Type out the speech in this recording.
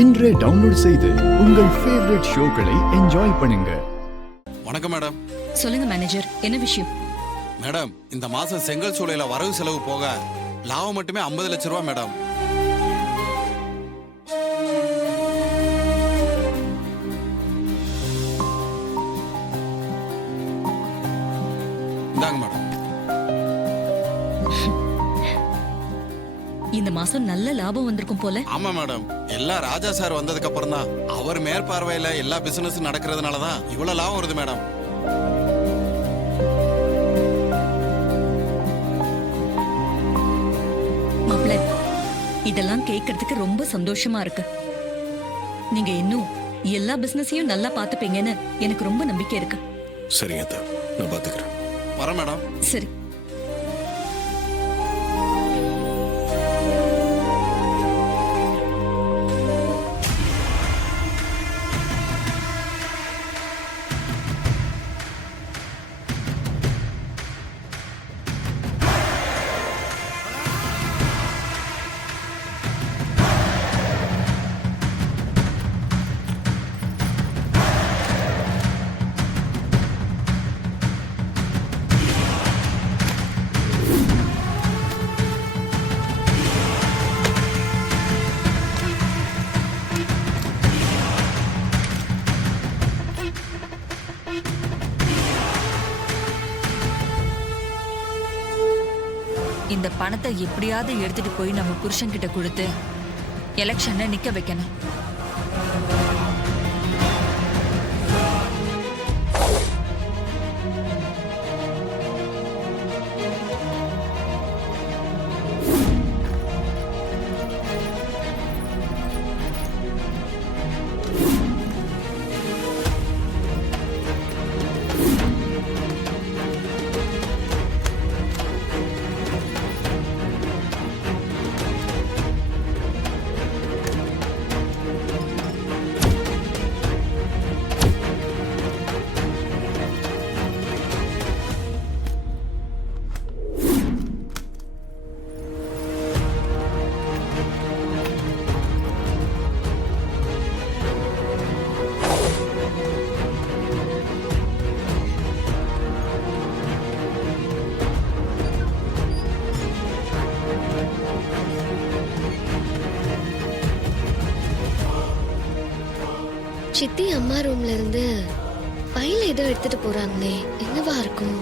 இன்றே டவுன்லோட் செய்து உங்கள் ஃபேவரட் ஷோக்களை என்ஜாய் பண்ணுங்க. வணக்கம் மேடம். சொல்லுங்க மேனேஜர், என்ன விஷயம்? மேடம், இந்த மாசம் செங்கல் சூளையில வரவு செலவு போக லாபம் மட்டுமே 50 லட்சம் ரூபாய் மேடம். இந்தாங்க மேடம். இந்த மாசம் நல்ல லாபம் வந்திருக்கும் போல. ஆமா மேடம், எல்லா ராஜா சார் வந்ததுக்கு அப்புறம் தான் அவர் மேற்பார்வையில எல்லா பிசினஸ் நடக்கிறதுனால தான் இவ்வளவு லாபம் வருது மேடம். மாப்ள, இதெல்லாம் கேட்கறதுக்கு ரொம்ப சந்தோஷமா இருக்கு. நீங்க இன்னும் எல்லா பிசினஸையும் நல்லா பாத்துப்பீங்கன்னு எனக்கு ரொம்ப நம்பிக்கை இருக்கு. சரிங்க அத்தா, நான் பாத்துக்கிறேன். வரேன் மேடம். சரி. இந்த பணத்தை எப்படியாவது எடுத்துட்டு போய் நம்ம புருஷன் கிட்ட கொடுத்து எலெக்ஷன்ல நிக்க வைக்கணும். சித்தி அம்மா ரூம்ல இருந்து பையில ஏதோ எடுத்துட்டு போறாங்களே, என்னவா இருக்கும்?